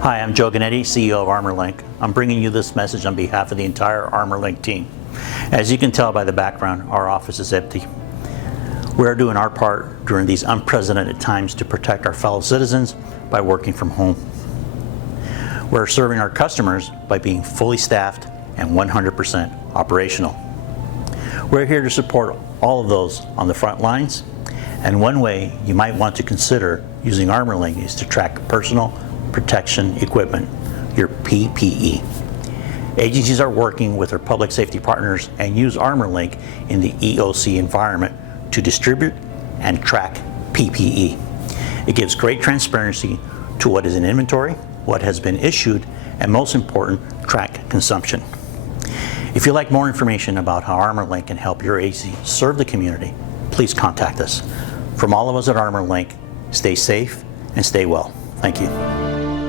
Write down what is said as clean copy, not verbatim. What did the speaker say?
Hi, I'm Joe Ganetti, CEO of ArmorerLink. I'm bringing you this message on behalf of the entire ArmorerLink team. As you can tell by the background, our office is empty. We are doing our part during these unprecedented times to protect our fellow citizens by working from home. We're serving our customers by being fully staffed and 100% operational. We're here to support all of those on the front lines, and one way you might want to consider using ArmorerLink is to track personal protection equipment, your PPE. Agencies are working with their public safety partners and use ArmorerLink in the EOC environment to distribute and track PPE. It gives great transparency to what is in inventory, what has been issued, and most important, track consumption. If you'd like more information about how ArmorerLink can help your agency serve the community, please contact us. From all of us at ArmorerLink, stay safe and stay well. Thank you.